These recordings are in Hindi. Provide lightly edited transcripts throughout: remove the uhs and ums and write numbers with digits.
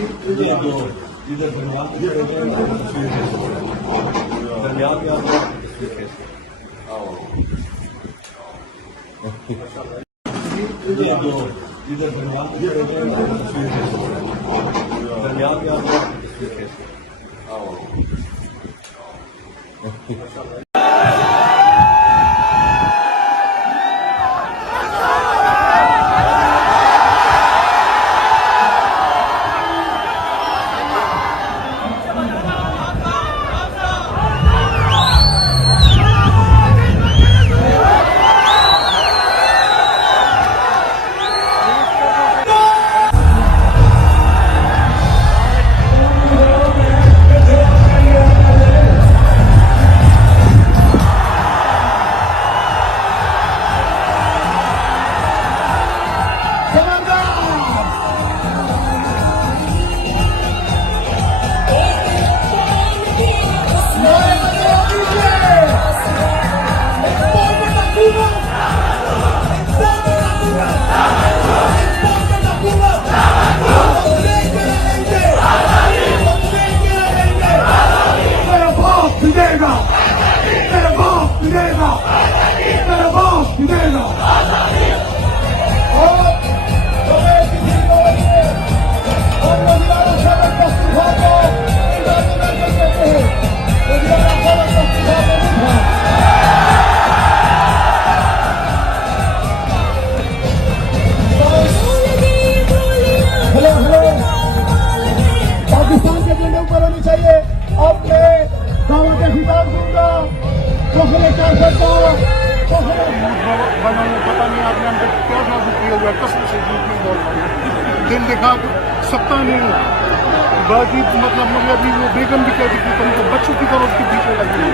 ये दो इधर दरमियान में आओ। ये दो इधर दरमियान में आओ। पता नहीं आपने हमसे क्या साबित किया हुआ है, कसम से झूठ नहीं बोल रहा, दिल दिखा सकता नहीं। बाकी मतलब मुझे अभी वो बेगम भी कहती थी तुम तो बच्चों की तरह उसके पीछे लगी हुई।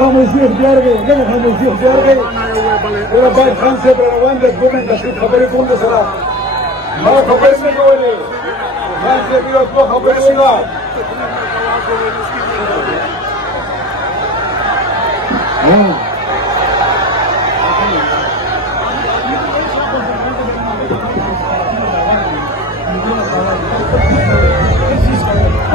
खामोशी इख्तियार गए मेरा भाई खान से खबरें कौन सरा मैं खबर से बोले खान से भी उसको खबर होगा।